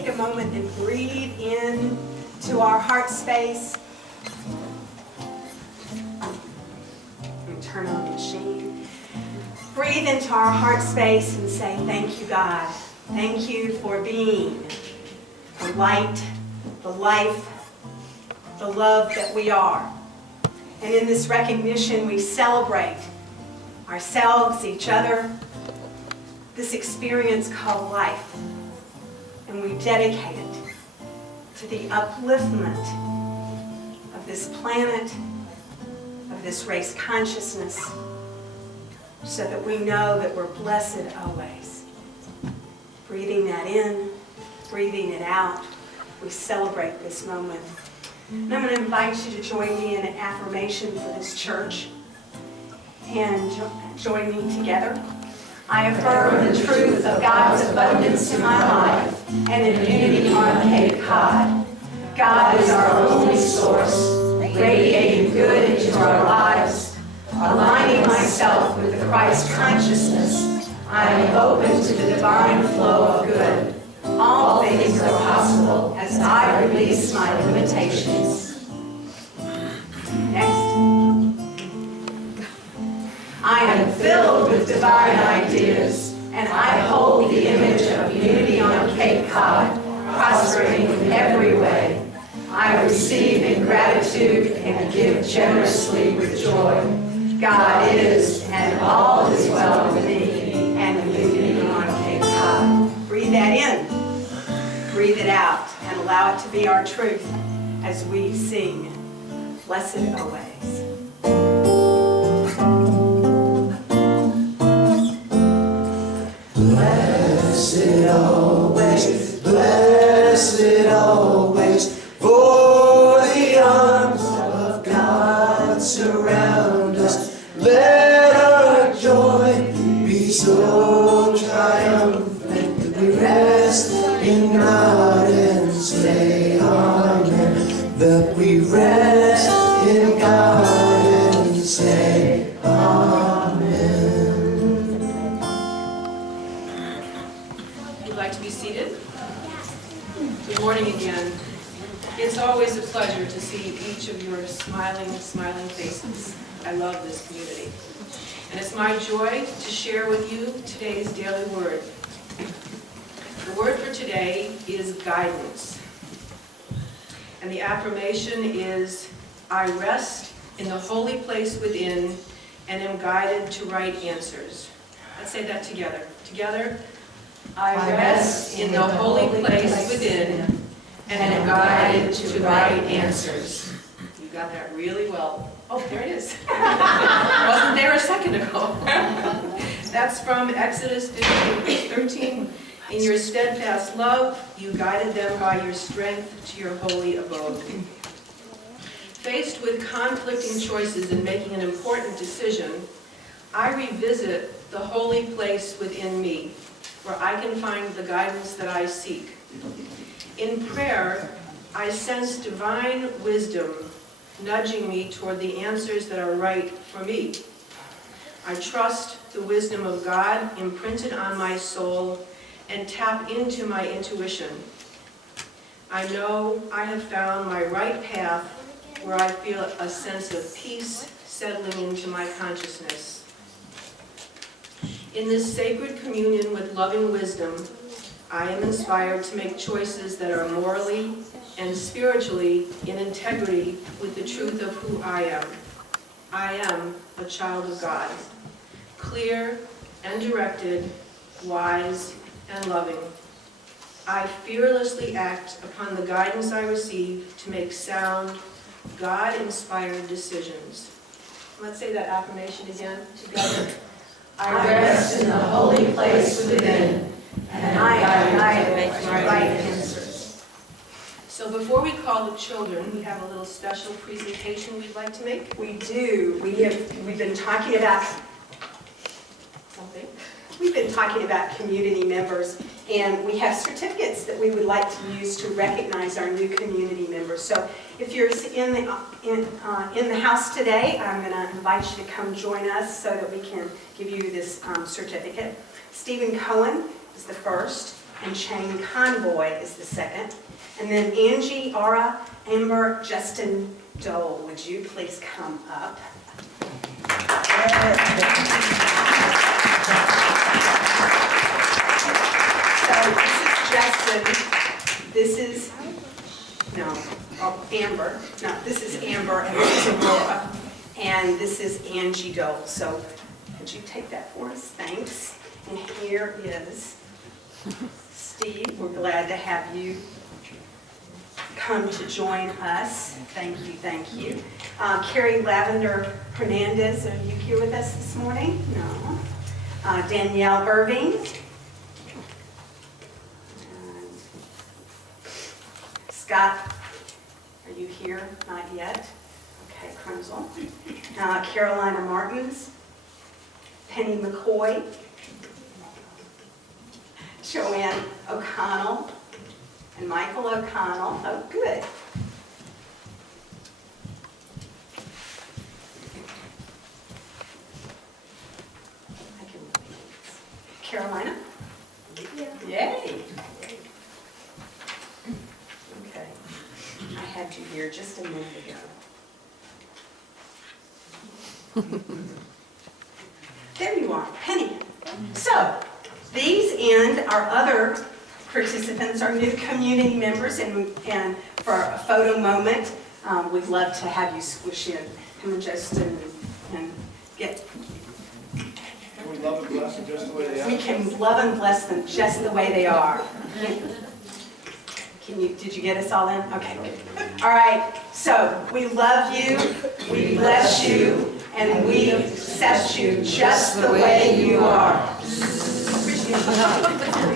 take a moment and breathe in to our heart space. And turn on the machine. Breathe into our heart space and say, thank you, God. Thank you for being the light, the life, the love that we are. And in this recognition, we celebrate ourselves, each other, this experience called life. And we dedicate it to the upliftment of this planet, of this race consciousness, so that we know that we're blessed always. Breathing that in, breathing it out, we celebrate this moment. And I'm going to invite you to join me in an affirmation for this church. And join me together. I affirm the truth of God's abundance in my life and immunity on Cape Cod. God is our only source, radiating good into our lives. Aligning myself with the Christ consciousness, I am open to the divine flow of good. All things are possible as I release my limitations. Next. I am filled with divine ideas, and I hold the image of unity on Cape Cod, prospering in every way. I receive in gratitude and give generously with joy. God is, and all is well with me, and unity on Cape Cod. Breathe that in, breathe it out, and allow it to be our truth as we sing, Blessed Always. Blessed always, for the arms of God surround us. Let our joy be so triumphant that we rest in God and say amen. That we rest in God and say amen. Would like to be seated? Good morning again. It's always a pleasure to see each of your smiling faces. I love this community. And it's my joy to share with you today's daily word. The word for today is guidance. And the affirmation is, I rest in the holy place within and am guided to right answers. Let's say that together. Together. I rest in the holy place within and am guided to right answers. You got that really well. Oh, there it is. Wasn't there a second ago. That's from Exodus 15:13. In your steadfast love, you guided them by your strength to your holy abode. Faced with conflicting choices and making an important decision, I revisit the holy place within me, where I can find the guidance that I seek. In prayer, I sense divine wisdom nudging me toward the answers that are right for me. I trust the wisdom of God imprinted on my soul and tap into my intuition. I know I have found my right path where I feel a sense of peace settling into my consciousness. In this sacred communion with loving wisdom, I am inspired to make choices that are morally and spiritually in integrity with the truth of who I am. I am a child of God, clear and directed, wise and loving. I fearlessly act upon the guidance I receive to make sound, God-inspired decisions. Let's say that affirmation again together. I rest in the holy place within, and I am guided to right answers. So before we call the children, we have a little special presentation we'd like to make. We do. We've been talking about Something. We've been talking about community members, and we have certificates that we would like to use to recognize our new community members. So if you're in the house today, I'm going to invite you to come join us so that we can give you this certificate. Stephen Cohen is the first. and Shane Convoy is the second. And then Angie, Aura, Amber, Justin, Dole, would you please come up? So this is Amber. No, this is Amber, and this is Aurora, and this is Angie Dole. So could you take that for us? Thanks. And here is Steve. We're glad to have you come to join us. Thank you, thank you. Carrie Lavender Hernandez, are you here with us this morning? No. Danielle Irving. Scott, are you here? Not yet. Okay, Crunsel. Carolina Martins. Penny McCoy. Joanne O'Connell. And Michael O'Connell. Oh, good. Carolina? Yeah. Yay. Okay. I had you here just a minute ago. There you are, Penny. So, these and our other participants are new community members, and for a photo moment, we'd love to have you squish in him and Justin and get. We love and bless them just the way they are. We can love and bless them just the way they are. Did you get us all in? Okay, good. All right, so we love you, we bless you, and we accept you just the way you are.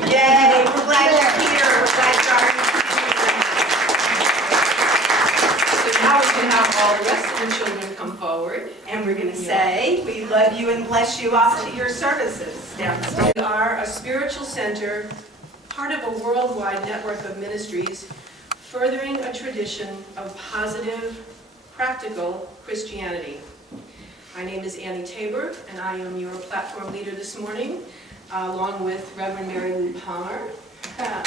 Yay, we're glad you're here. We're glad you're here. So now we can have all the rest of the children come forward. And we're going to say, we love you and bless you off to your services downstairs. We are a spiritual center, part of a worldwide network of ministries, furthering a tradition of positive, practical Christianity. My name is Annie Tabor, and I am your platform leader this morning, along with Reverend Marylou Palmer. Got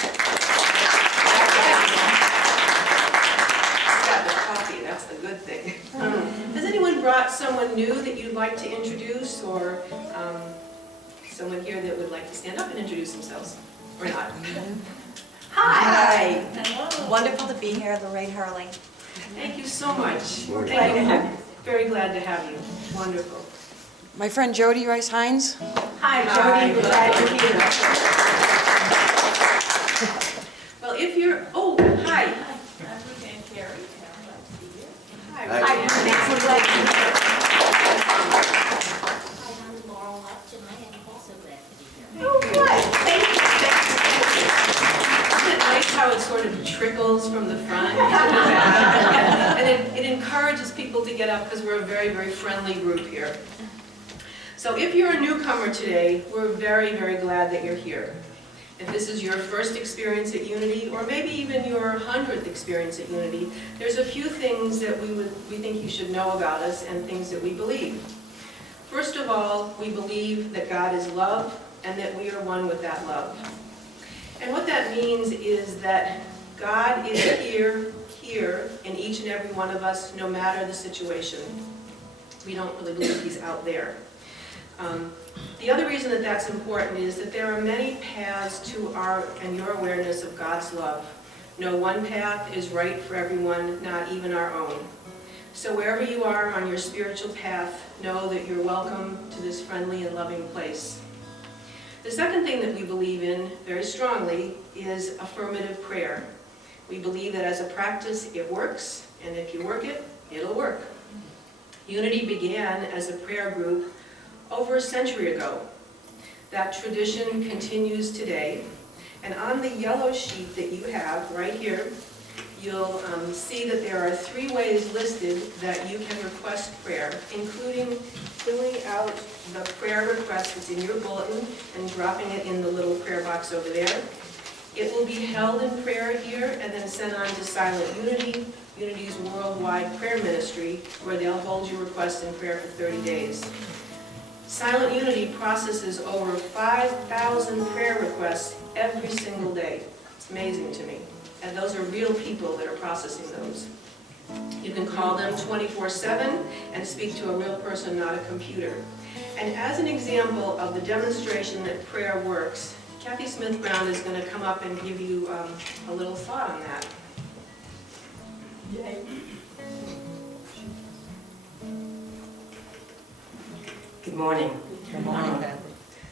the coffee, that's the good thing. Has anyone brought someone new that you'd like to introduce, or someone here that would like to stand up and introduce themselves, or not? Hi. Wonderful to be here, Lorraine Hurley. Thank you so much. We're glad to have you. Very glad to have you. Wonderful. My friend Jody Rice Hines. Hi, Jody. We're glad you're here. Well, if you're, hi. Hi. Hi, thanks. We're glad you're here. Hi, I'm Laurel Lutz, and I am also glad to be here. Oh, good. Thank you. Isn't it nice how it sort of trickles from the front to the back? And it encourages people to get up because we're a very, very friendly group here. So if you're a newcomer today, we're very, very glad that you're here. If this is your first experience at Unity, or maybe even your 100th experience at Unity, there's a few things that we think you should know about us and things that we believe. First of all, we believe that God is love and that we are one with that love. And what that means is that God is here in each and every one of us, no matter the situation. We don't really believe He's out there. The other reason that that's important is that there are many paths to our and your awareness of God's love. No one path is right for everyone, not even our own. So wherever you are on your spiritual path, know that you're welcome to this friendly and loving place. The second thing that we believe in very strongly is affirmative prayer. We believe that as a practice it works, and if you work it, it'll work. Unity began as a prayer group over a century ago. That tradition continues today. And on the yellow sheet that you have right here, you'll see that there are 3 ways listed that you can request prayer, including filling out the prayer request that's in your bulletin and dropping it in the little prayer box over there. It will be held in prayer here and then sent on to Silent Unity, Unity's worldwide prayer ministry, where they'll hold your request in prayer for 30 days. Silent Unity processes over 5,000 prayer requests every single day. It's amazing to me. And those are real people that are processing those. You can call them 24/7 and speak to a real person, not a computer. And as an example of the demonstration that prayer works, Kathy Smith-Brown is going to come up and give you a little thought on that. Yay. Good morning. Good morning. Let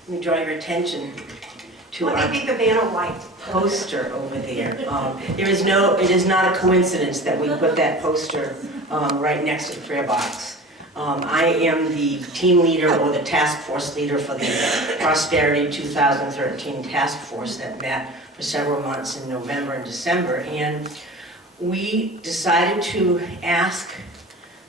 me draw your attention to Let our me be the Vanna White. poster over there. It is not a coincidence that we put that poster right next to the prayer box. I am the team leader or the task force leader for the Prosperity 2013 task force that met for several months in November and December. And we decided to ask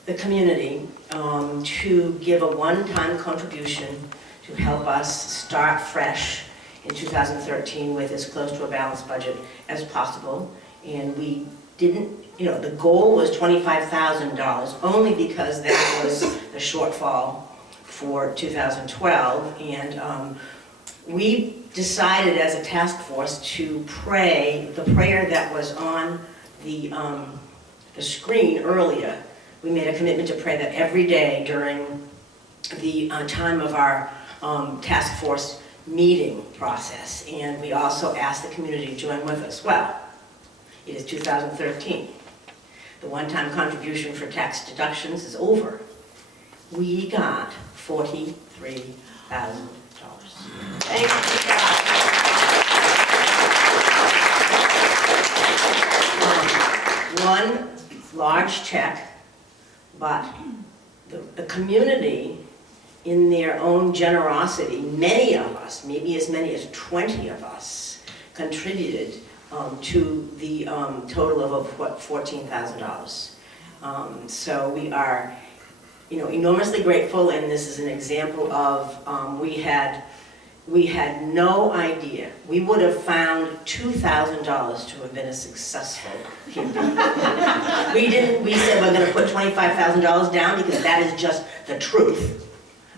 the community to give a one-time contribution to help us start fresh in 2013 with as close to a balanced budget as possible. And we didn't, the goal was $25,000 only because that was the shortfall for 2012. And we decided as a task force to pray the prayer that was on the screen earlier. We made a commitment to pray that every day during the time of our task force meeting process, and we also asked the community to join with us. Well, it is 2013. The one-time contribution for tax deductions is over. We got $43,000. Thank you, God. One large check, but the community, in their own generosity, many of us, maybe as many as 20 of us, contributed to the total of $14,000. So we are, enormously grateful, and this is an example of we had no idea. We would have found $2,000 to have been a successful campaign. We said we're going to put $25,000 down because that is just the truth.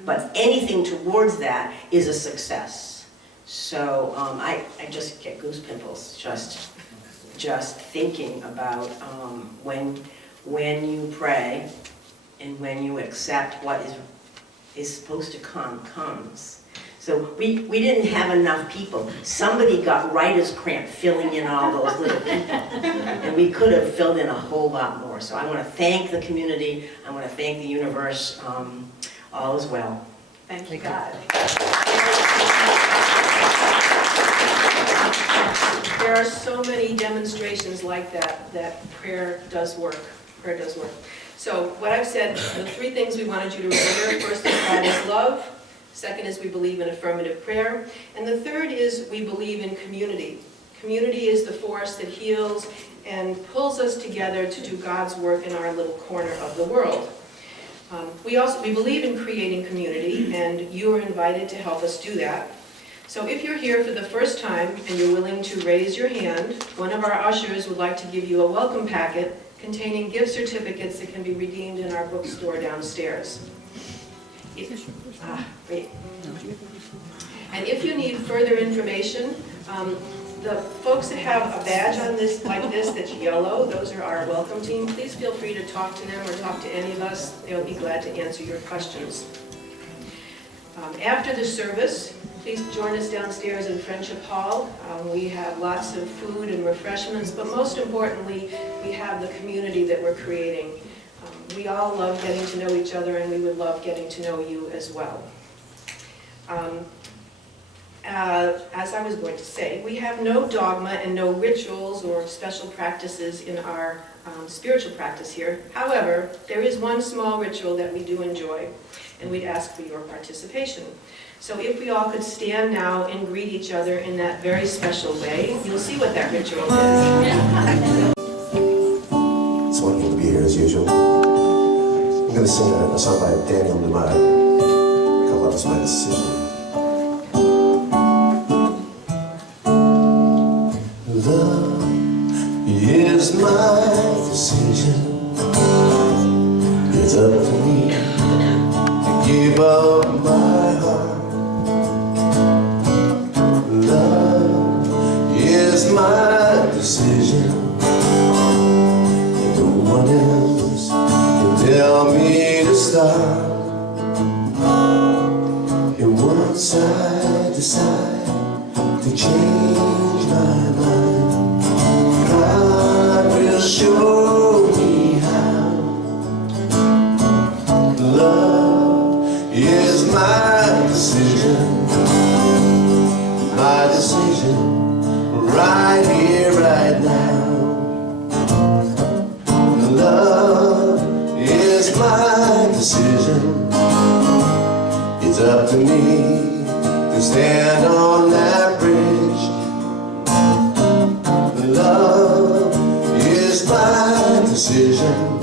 But anything towards that is a success. So I just get goose pimples just thinking about when you pray and when you accept what is supposed to come comes. So we didn't have enough people. Somebody got writer's cramp filling in all those little people. And we could have filled in a whole lot more. So I want to thank the community. I want to thank the universe. All is well. Thank you, God. There are so many demonstrations like that prayer does work. Prayer does work. So what I've said, the three things we wanted you to remember: first is God is love. Second is we believe in affirmative prayer. And the third is we believe in community. Community is the force that heals and pulls us together to do God's work in our little corner of the world. We believe in creating community, and you are invited to help us do that. So if you're here for the first time and you're willing to raise your hand, one of our ushers would like to give you a welcome packet containing gift certificates that can be redeemed in our bookstore downstairs. Great. And if you need further information, the folks that have a badge on this, like this, that's yellow, those are our welcome team. Please feel free to talk to them or talk to any of us. They'll be glad to answer your questions. After the service, please join us downstairs in Friendship Hall. We have lots of food and refreshments, but most importantly, we have the community that we're creating. We all love getting to know each other, and we would love getting to know you as well. As I was going to say, we have no dogma and no rituals or special practices in our spiritual practice here. However, there is one small ritual that we do enjoy, and we'd ask for your participation. So if we all could stand now and greet each other in that very special way, you'll see what that ritual is. It's wonderful to be here as usual. I'm going to sing a song by Daniel Numai called Love Is My Decision. Love is my decision. It's up to me to give up my decision. No one else can tell me to stop. And once I decide to change my mind, God will show me how. Love is my decision, right here, right now. Love is my decision. It's up to me to stand on that bridge. Love is my decision.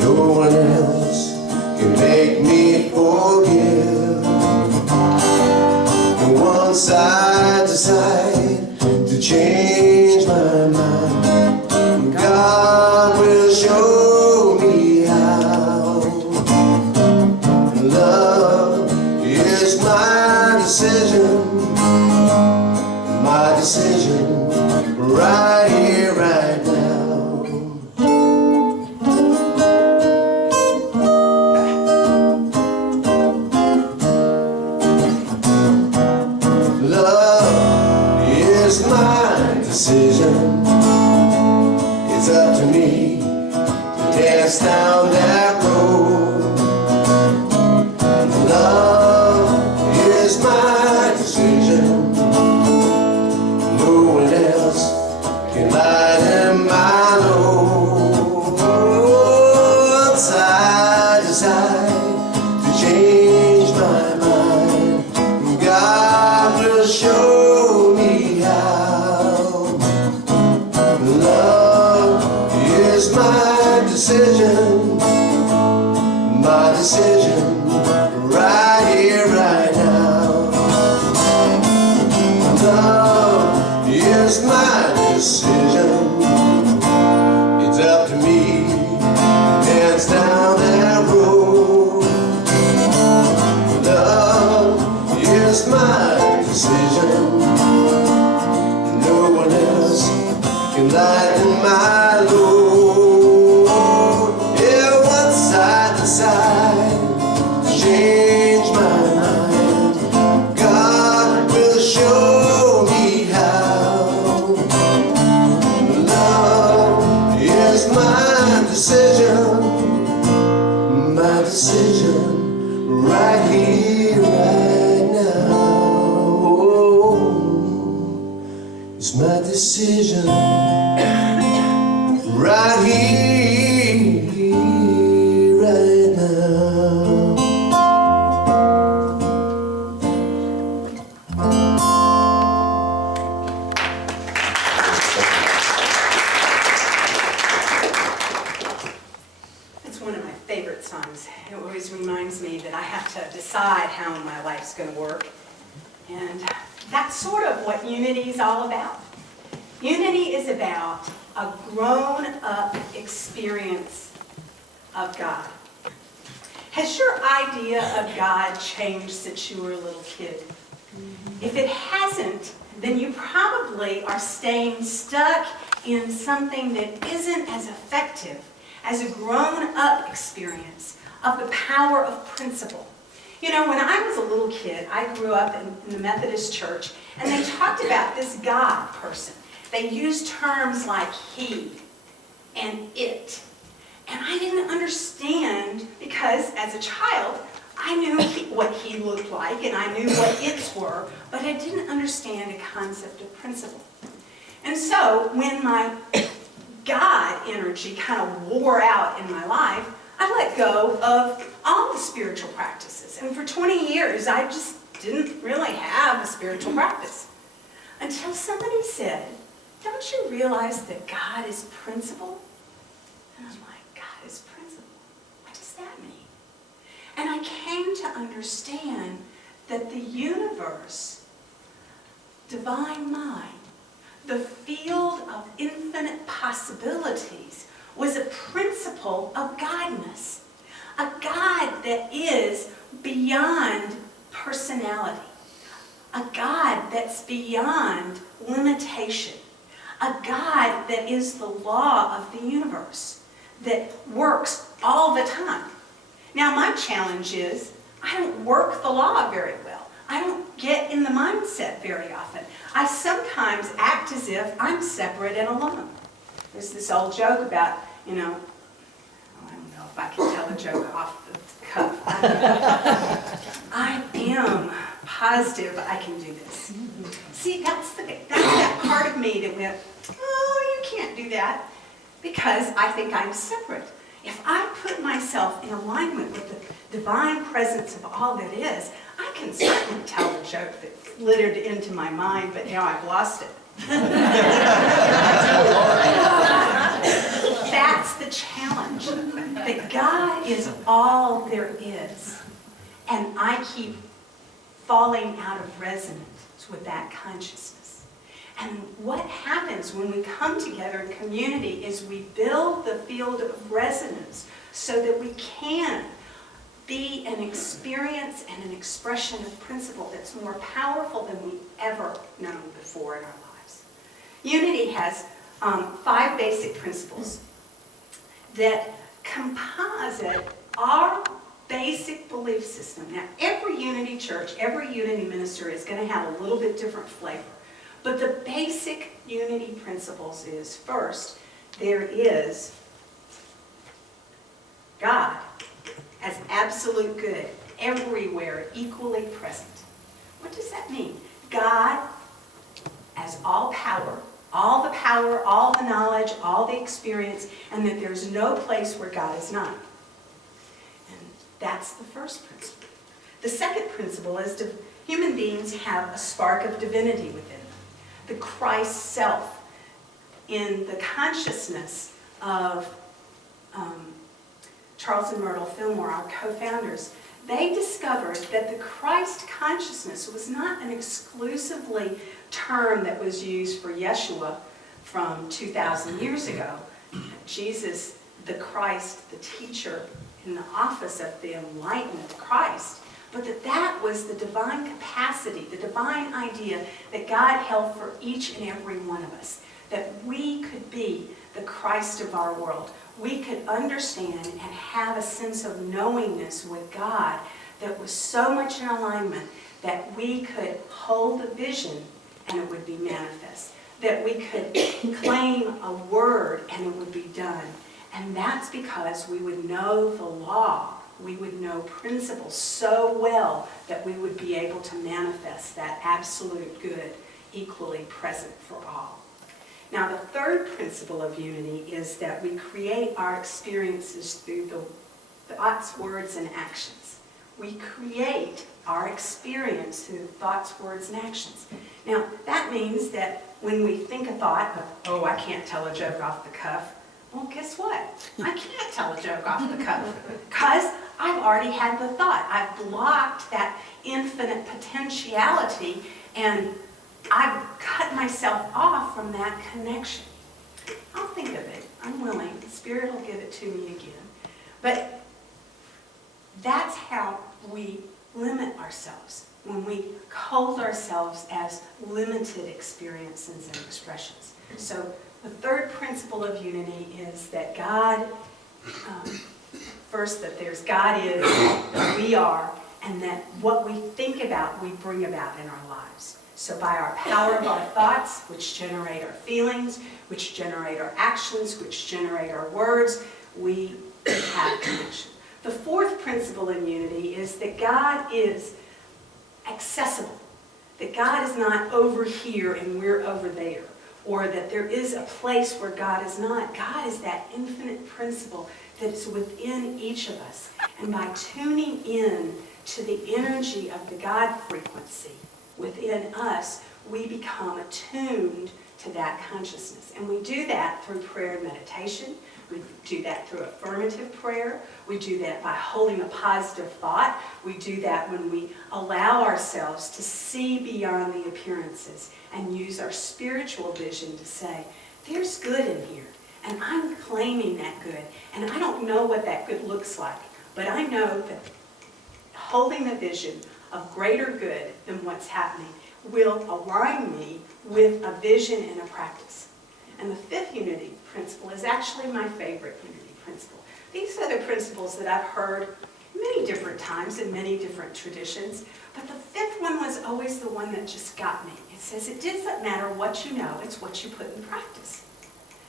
No one else can make me forgive. And once I decide to change my mind, God will show me how. Love is my decision, right here, right now. Love is my decision. It's up to me to dance down that road. Love is my decision. No one else can lighten my load. Once I decide to change my mind, God will show me how. Love is my decision, right here, right now. Love is my decision. It's up to me to dance down that road. Love is my decision. No one else can lighten my load. Yeah, once I decide to change my mind, God will show me how. Love is my decision, right here, right now. Oh, it's my decision, right here, right now. It's one of my favorite songs. It always reminds me that I have to decide how my life's going to work. And that's sort of what unity is all about. Unity is about a grown-up experience of God. Has your idea of God changed since you were a little kid? If it hasn't, then you probably are staying stuck in something that isn't as effective as a grown-up experience of the power of principle. You know, when I was a little kid, I grew up in the Methodist church, and they talked about this God person. They used terms like he and it. And I didn't understand because, as a child, I knew what he looked like and I knew what its were, but I didn't understand the concept of principle. And so, when my God energy kind of wore out in my life, I let go of all the spiritual practices. And for 20 years, I just didn't really have a spiritual practice. Until somebody said, "Don't you realize that God is principle?" And I'm like, God is principle? What does that mean? And I came to understand that the universe, divine mind, the field of infinite possibilities, was a principle of godness. A God that is beyond personality. A God that's beyond limitation. A God that is the law of the universe, that works all the time. Now my challenge is, I don't work the law very well. I don't get in the mindset very often. I sometimes act as if I'm separate and alone. There's this old joke about, I don't know if I can tell a joke off the cuff. I am positive I can do this. See, that's that part of me that went, oh, you can't do that, because I think I'm separate. If I put myself in alignment with the divine presence of all that is, I can certainly tell the joke that glittered into my mind, but now I've lost it. That's the challenge, that God is all there is. And I keep falling out of resonance with that consciousness. And what happens when we come together in community is we build the field of resonance so that we can be an experience and an expression of principle that's more powerful than we've ever known before in our lives. Unity has 5 basic principles that composite our basic belief system. Now, every Unity church, every Unity minister is going to have a little bit different flavor. But the basic Unity principles is, first, there is God as absolute good, everywhere, equally present. What does that mean? God as all power, all the knowledge, all the experience, and that there's no place where God is not. And that's the first principle. The second principle is that human beings have a spark of divinity within them. The Christ self, in the consciousness of Charles and Myrtle Fillmore, our co-founders, they discovered that the Christ consciousness was not an exclusively term that was used for Yeshua from 2,000 years ago. Jesus, the Christ, the teacher in the office of the enlightened Christ, but that was the divine capacity, the divine idea that God held for each and every one of us, that we could be the Christ of our world. We could understand and have a sense of knowingness with God that was so much in alignment that we could hold a vision and it would be manifest, that we could claim a word and it would be done. And that's because we would know the law, we would know principles so well that we would be able to manifest that absolute good equally present for all. Now, the third principle of unity is that we create our experiences through the thoughts, words, and actions. We create our experience through thoughts, words, and actions. Now, that means that when we think a thought of, oh, I can't tell a joke off the cuff, well, guess what? I can't tell a joke off the cuff because I've already had the thought. I've blocked that infinite potentiality and I've cut myself off from that connection. I'll think of it. I'm willing. The Spirit will give it to me again. But that's how we limit ourselves, when we hold ourselves as limited experiences and expressions. So the third principle of unity is that God, first that there's God is, that we are, and that what we think about, we bring about in our lives. So by our power of our thoughts, which generate our feelings, which generate our actions, which generate our words, we have connection. The fourth principle in unity is that God is accessible, that God is not over here and we're over there, or that there is a place where God is not. God is that infinite principle that is within each of us. And by tuning in to the energy of the God frequency within us, we become attuned to that consciousness. And we do that through prayer and meditation. We do that through affirmative prayer. We do that by holding a positive thought. We do that when we allow ourselves to see beyond the appearances and use our spiritual vision to say, there's good in here, and I'm claiming that good. And I don't know what that good looks like, but I know that holding the vision of greater good than what's happening will align me with a vision and a practice. And the fifth unity principle is actually my favorite unity principle. These are the principles that I've heard many different times in many different traditions, but the fifth one was always the one that just got me. It says it doesn't matter what you know, it's what you put in practice.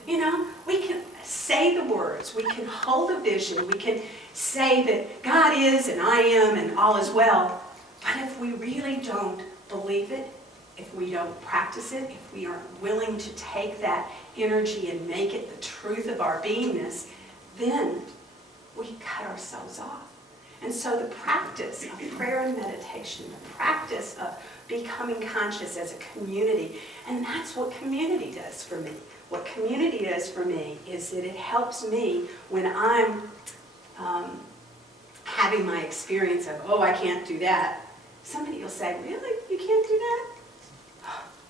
You know, we can say the words, we can hold a vision, we can say that God is and I am and all is well, but if we really don't believe it, if we don't practice it, if we aren't willing to take that energy and make it the truth of our beingness, then we cut ourselves off. And so the practice of prayer and meditation, the practice of becoming conscious as a community, and that's what community does for me. What community does for me is that it helps me when I'm having my experience of, oh, I can't do that. Somebody will say, really? You can't do that?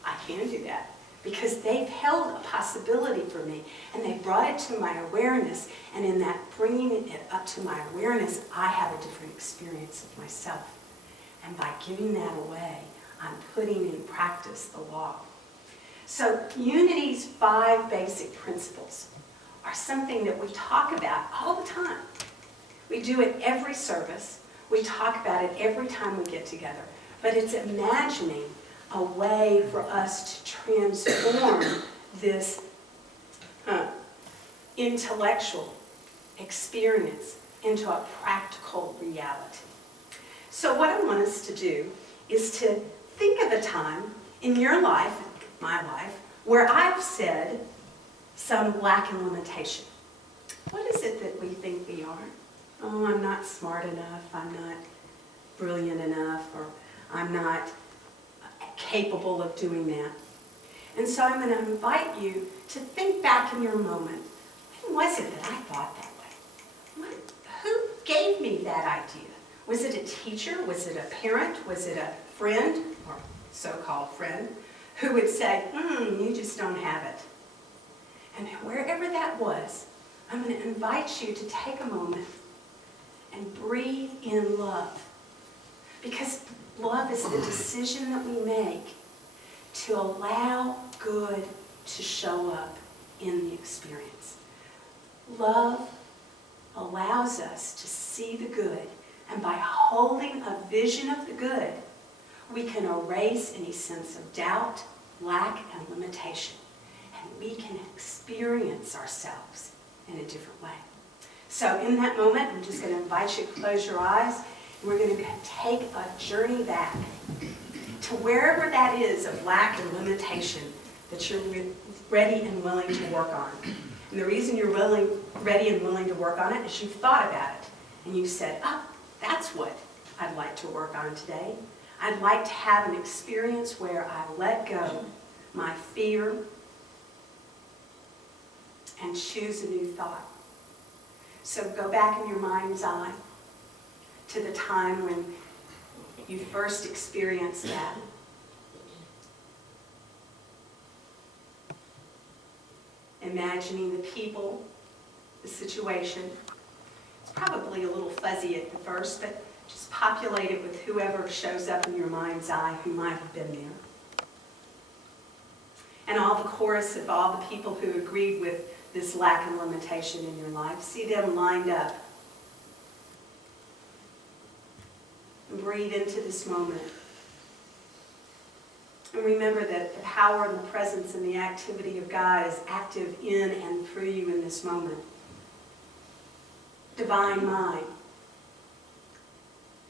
I can do that. Because they've held a possibility for me, and they brought it to my awareness, and in that bringing it up to my awareness, I have a different experience of myself. And by giving that away, I'm putting in practice the law. So Unity's 5 basic principles are something that we talk about all the time. We do it every service. We talk about it every time we get together. But it's imagining a way for us to transform this intellectual experience into a practical reality. So what I want us to do is to think of a time in your life, my life, where I've said some lack and limitation. What is it that we think we are? Oh, I'm not smart enough, I'm not brilliant enough, or I'm not capable of doing that. And so I'm going to invite you to think back in your moment. When was it that I thought that way? Who gave me that idea? Was it a teacher? Was it a parent? Was it a friend, or so-called friend, who would say, you just don't have it? And wherever that was, I'm going to invite you to take a moment and breathe in love. Because love is the decision that we make to allow good to show up in the experience. Love allows us to see the good, and by holding a vision of the good, we can erase any sense of doubt, lack, and limitation, and we can experience ourselves in a different way. So in that moment, I'm just going to invite you to close your eyes. We're going to take a journey back to wherever that is of lack and limitation that you're ready and willing to work on. And the reason you're ready and willing to work on it is you've thought about it. And you said, that's what I'd like to work on today. I'd like to have an experience where I let go my fear and choose a new thought. So go back in your mind's eye to the time when you first experienced that. Imagining the people, the situation. It's probably a little fuzzy at the first, but just populate it with whoever shows up in your mind's eye who might have been there. And all the chorus of all the people who agreed with this lack and limitation in your life. See them lined up. And breathe into this moment. And remember that the power and the presence and the activity of God is active in and through you in this moment. Divine mind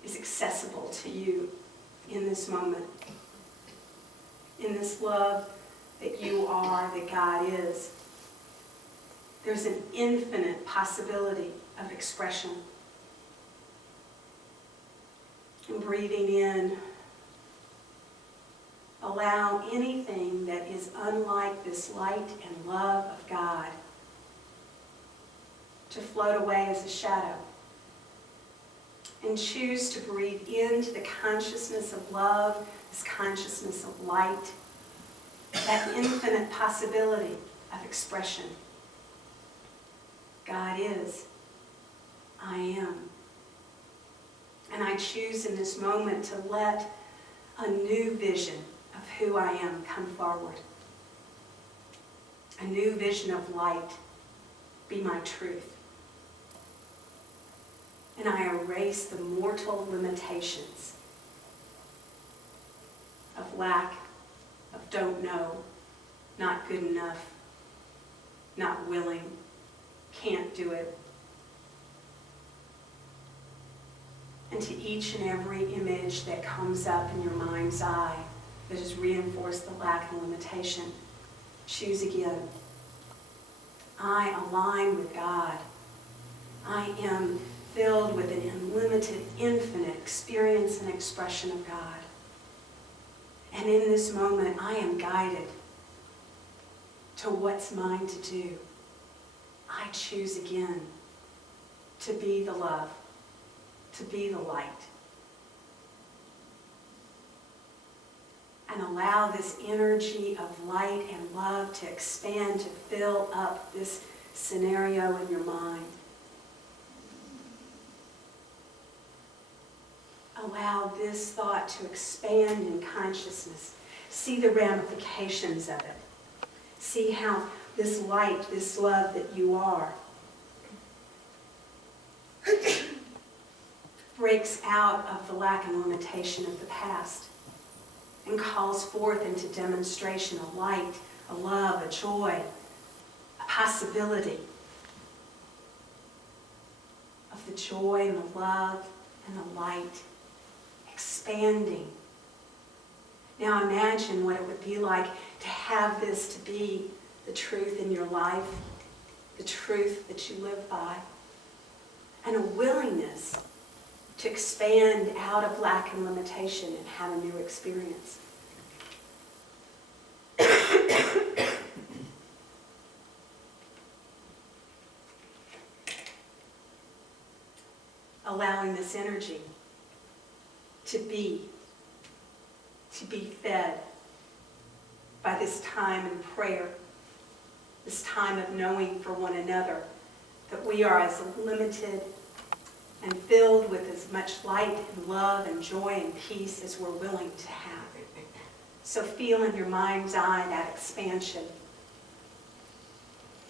is accessible to you in this moment. In this love that you are, that God is. There's an infinite possibility of expression. And breathing in, allow anything that is unlike this light and love of God to float away as a shadow. And choose to breathe into the consciousness of love, this consciousness of light, that infinite possibility of expression. God is, I am. And I choose in this moment to let a new vision of who I am come forward. a new vision of light be my truth. And I erase the mortal limitations of lack, of don't know, not good enough, not willing, can't do it. And to each and every image that comes up in your mind's eye that has reinforced the lack and limitation, choose again. I align with God. I am filled with an unlimited, infinite experience and expression of God. And in this moment, I am guided to what's mine to do. I choose again to be the love, to be the light. And allow this energy of light and love to expand, to fill up this scenario in your mind. Allow this thought to expand in consciousness. See the ramifications of it. See how this light, this love that you are, breaks out of the lack and limitation of the past and calls forth into demonstration a light, a love, a joy, a possibility of the joy and the love and the light expanding. Now imagine what it would be like to have this to be the truth in your life, the truth that you live by, and a willingness to expand out of lack and limitation and have a new experience. Allowing this energy to be fed by this time in prayer, this time of knowing for one another that we are as limited and filled with as much light and love and joy and peace as we're willing to have. So feel in your mind's eye that expansion.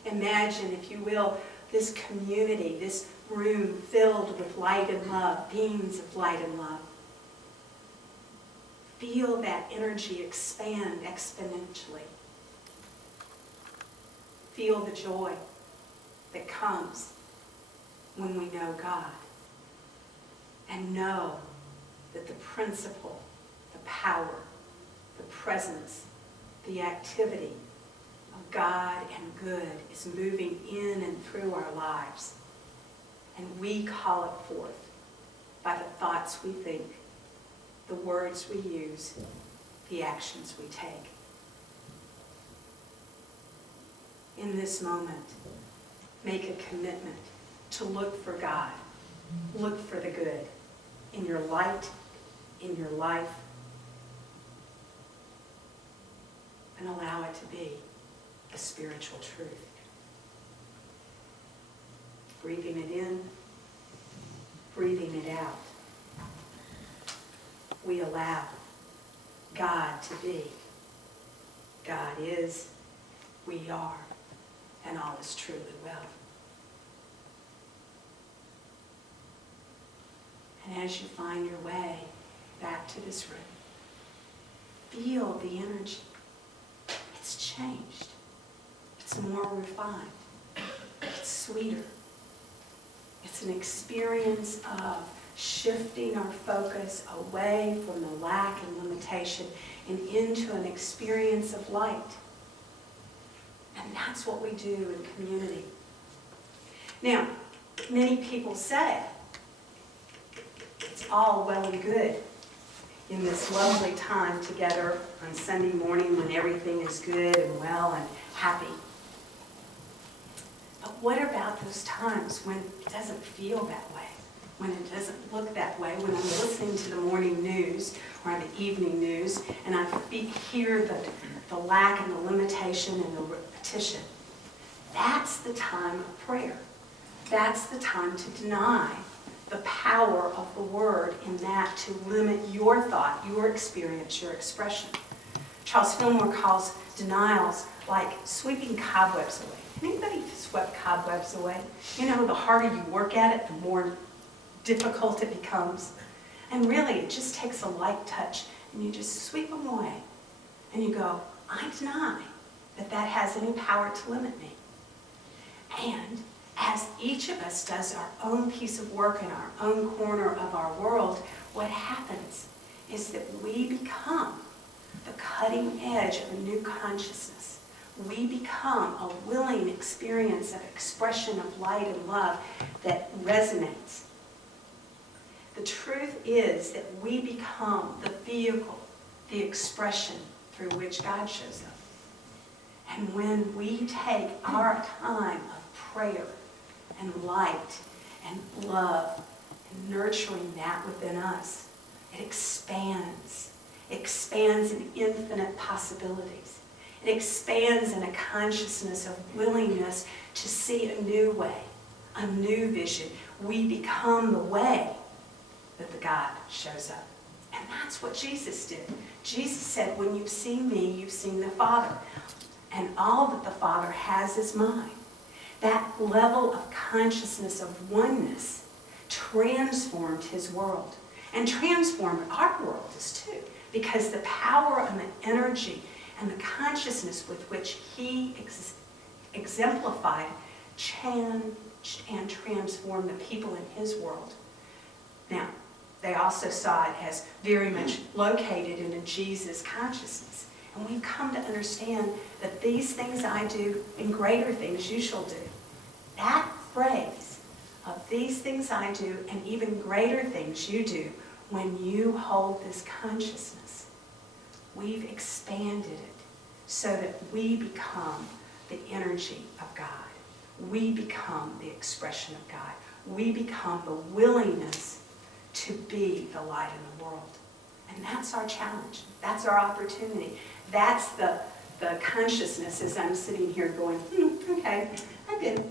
Imagine, if you will, this community, this room filled with light and love, beams of light and love. Feel that energy expand exponentially. Feel the joy that comes when we know God. And know that the principle, the power, the presence, the activity of God and good is moving in and through our lives. And we call it forth by the thoughts we think, the words we use, the actions we take. In this moment, make a commitment to look for God, look for the good in your light, in your life, and allow it to be a spiritual truth. Breathing it in, breathing it out. We allow God to be. God is, we are, and all is truly well. And as you find your way back to this room, feel the energy. It's changed. It's more refined. It's sweeter. It's an experience of shifting our focus away from the lack and limitation and into an experience of light. And that's what we do in community. Now, many people say, it's all well and good in this lovely time together on Sunday morning when everything is good and well and happy. But what about those times when it doesn't feel that way, when it doesn't look that way, when I'm listening to the morning news or the evening news and I hear the lack and the limitation and the repetition? That's the time of prayer. That's the time to deny the power of the word in that to limit your thought, your experience, your expression. Charles Fillmore calls denials like sweeping cobwebs away. Anybody swept cobwebs away? You know, the harder you work at it, the more difficult it becomes. And really, it just takes a light touch, and you just sweep them away. And you go, I deny that that has any power to limit me. And as each of us does our own piece of work in our own corner of our world, what happens is that we become the cutting edge of a new consciousness. We become a willing experience of expression of light and love that resonates. The truth is that we become the vehicle, the expression through which God shows up. And when we take our time of prayer and light and love and nurturing that within us, it expands. It expands in infinite possibilities. It expands in a consciousness of willingness to see a new way, a new vision. We become the way that the God shows up. And that's what Jesus did. Jesus said, when you've seen me, you've seen the Father. And all that the Father has is mine. That level of consciousness of oneness transformed his world. And transformed our world as too. Because the power and the energy and the consciousness with which he exemplified changed and transformed the people in his world. Now, they also saw it as very much located in a Jesus consciousness. And we've come to understand that these things I do and greater things you shall do. That phrase of these things I do and even greater things you do, when you hold this consciousness, we've expanded it so that we become the energy of God. We become the expression of God. We become the willingness to be the light in the world. And that's our challenge. That's our opportunity. That's the consciousness as I'm sitting here going, okay, I've been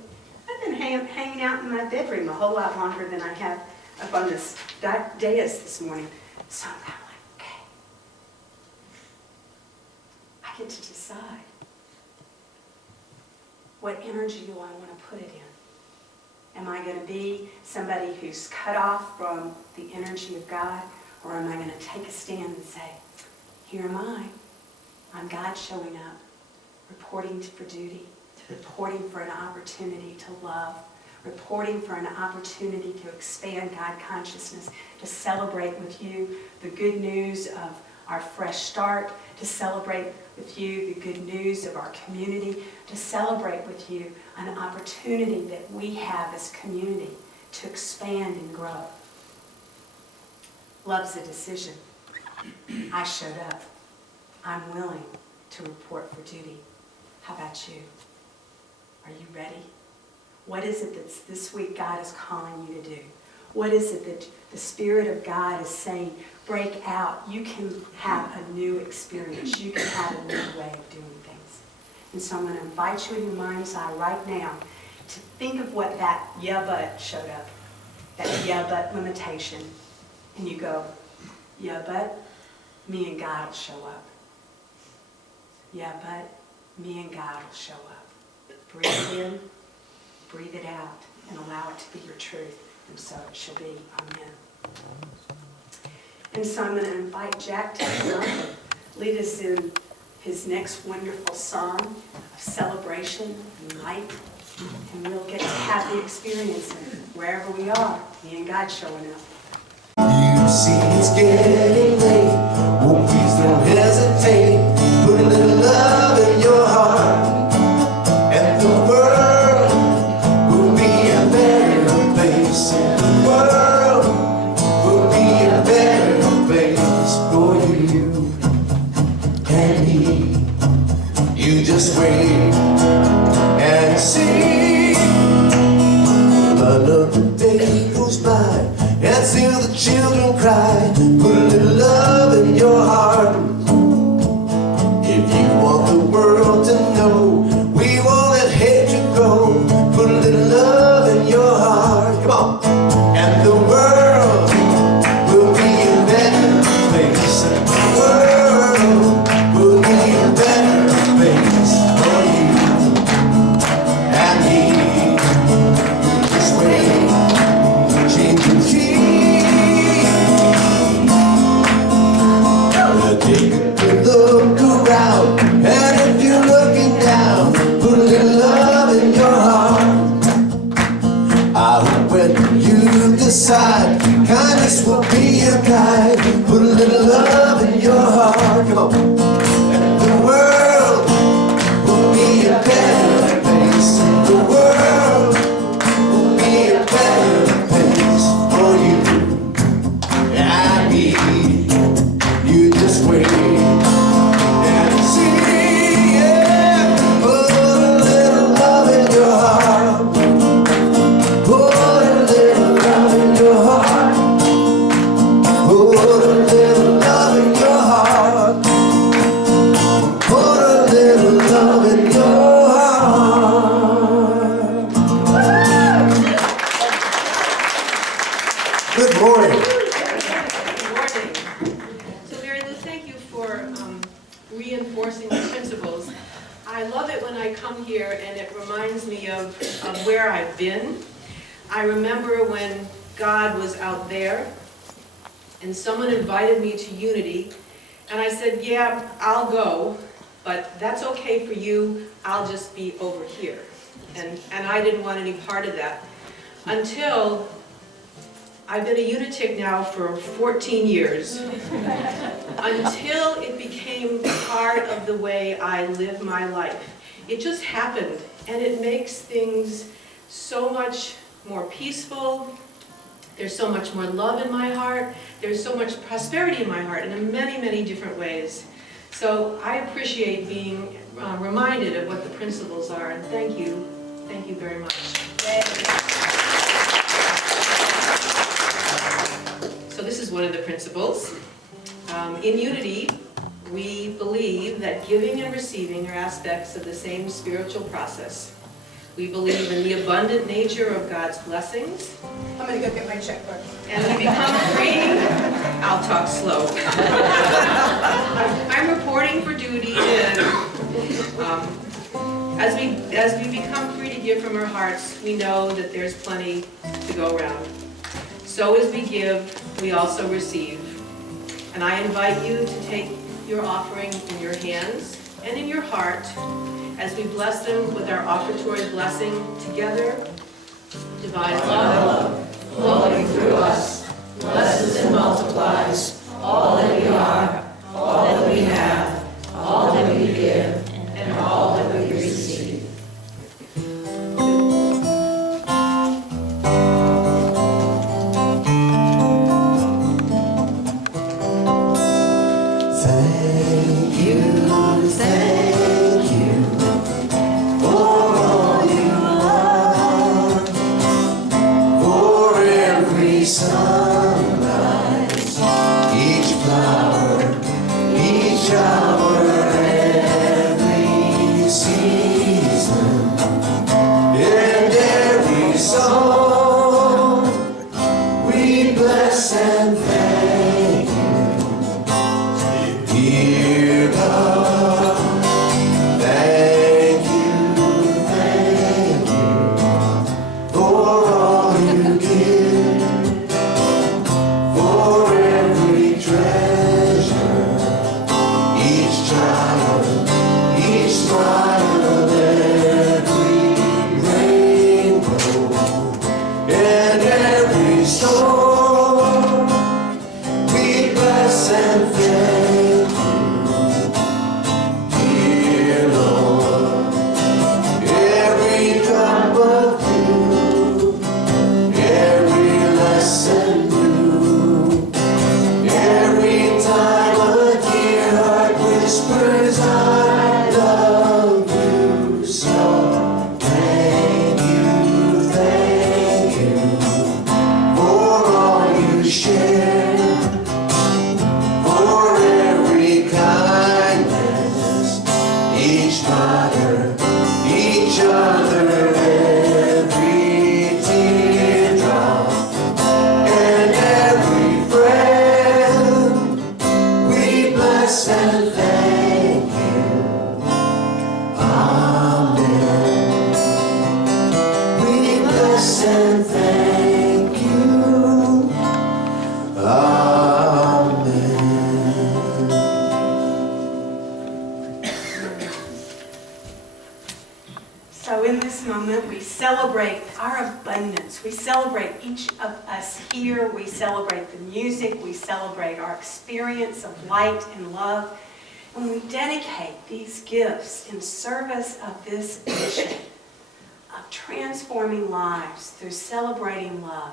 hanging out in my bedroom a whole lot longer than I have up on this dais this morning. So I'm kind of like, okay, I get to decide. What energy do I want to put it in? Am I going to be somebody who's cut off from the energy of God? Or am I going to take a stand and say, here am I. I'm God showing up, reporting for duty, reporting for an opportunity to love, reporting for an opportunity to expand God consciousness, to celebrate with you the good news of our fresh start, to celebrate with you the good news of our community, to celebrate with you an opportunity that we have as community to expand and grow. Love's a decision. I showed up. I'm willing to report for duty. How about you? Are you ready? What is it that this week God is calling you to do? What is it that the Spirit of God is saying, break out. You can have a new experience. You can have a new way of doing things. And so I'm going to invite you in your mind's eye right now to think of what that yeah but showed up. That yeah but limitation. And you go, yeah but me and God will show up. Yeah but me and God will show up. Breathe in, breathe it out, and allow it to be your truth. And so it shall be. Amen. And so I'm going to invite Jack to come up and lead us in his next wonderful song of celebration and light. And we'll get to have the experience of wherever we are, me and God showing up. You see it's getting late. Oh, please don't hesitate. Put a little love in your heart, and the world will be a better place. The world will be a better place for you and me. You just wait and see. Another day goes by, and still the children cry. Put a little love inside. Kindness will be your guide. Put a little love in your heart. Come on. And the world will be a better place. The world will be a better place for you and me. You just wait and see. Yeah. Put a little love in your heart. Put a little love in your heart. Put a little love in your heart. Put a little love in your heart. Good morning. Good morning. So Marylou, thank you for reinforcing the principles. I love it when I come here and it reminds me of where I've been. I remember when God was out there and someone invited me to Unity and I said, yeah, I'll go, but that's okay for you, I'll just be over here. And I didn't want any part of that until I've been a Unitic now for 14 years, until it became part of the way I live my life. It just happened, and it makes things so much more peaceful. There's so much more love in my heart. There's so much prosperity in my heart, and in many, many different ways. So I appreciate being reminded of what the principles are, and thank you very much. So this is one of the principles. In Unity, we believe that giving and receiving are aspects of the same spiritual process. We believe in the abundant nature of God's blessings. I'm gonna go get my checkbook. And we become free. I'll talk slow. I'm reporting for duty, and as we become free to give from our hearts, we know that there's plenty to go around. So as we give, we also receive. And I invite you to take your offering in your hands and in your heart as we bless them with our offertory blessing together. Divine love, Flowing through us, blesses and multiplies all that we are, all that we have, all that we give, and all that we receive. Thank you for all you are, for every sunrise, each flower, each hour, every So in this moment, we celebrate our abundance. We celebrate each of us here. We celebrate the music. We celebrate our experience of light and love. And we dedicate these gifts in service of this mission of transforming lives through celebrating love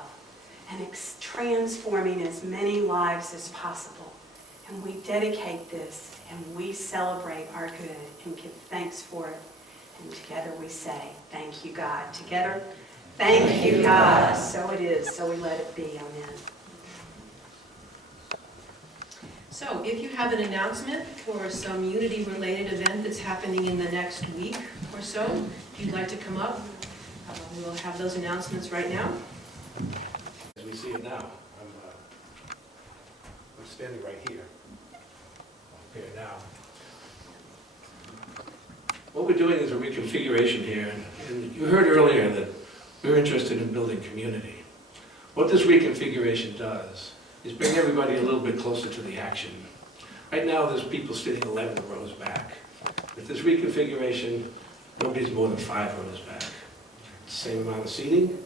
and transforming as many lives as possible. And we dedicate this and we celebrate our good and give thanks for it. And together we say, thank you, God. Together, thank you, God. So it is, so we let it be. Amen. So if you have an announcement for some unity-related event that's happening in the next week or so, if you'd like to come up, we'll have those announcements right now. As we see it now, I'm standing right here. Now. What we're doing is a reconfiguration here, and you heard earlier that we're interested in building community. What this reconfiguration does is bring everybody a little bit closer to the action. Right now, there's people sitting 11 rows back. With this reconfiguration, nobody's more than 5 rows back. Same amount of seating,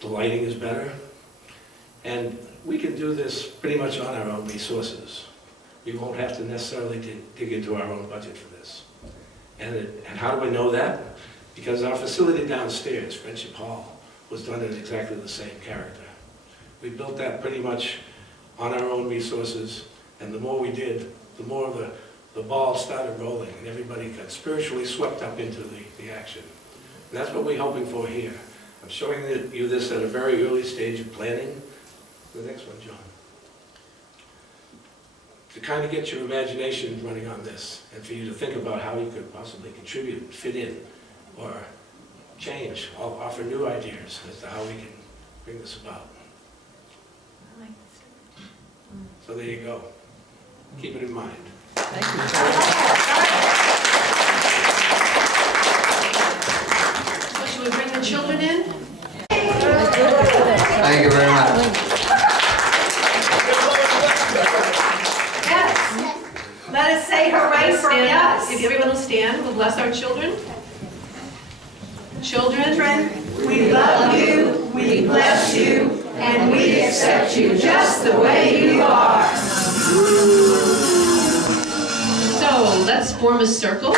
the lighting is better, and we can do this pretty much on our own resources. We won't have to necessarily dig into our own budget for this. And how do we know that? Because our facility downstairs, Friendship Hall, was done in exactly the same character. We built that pretty much on our own resources, and the more we did, the more the ball started rolling, and everybody got spiritually swept up into the action. And that's what we're hoping for here. I'm showing you this at a very early stage of planning. The next one, John. To kind of get your imagination running on this, and for you to think about how you could possibly contribute, fit in, or change, or offer new ideas as to how we can bring this about. So there you go. Keep it in mind. Thank you. So should we bring the children in? Thank you very much. Yes. Let us say hooray for yes. If everyone will stand, we'll bless our children. Children, We love you, we bless you, and we accept you just the way you are. so let's form a circle.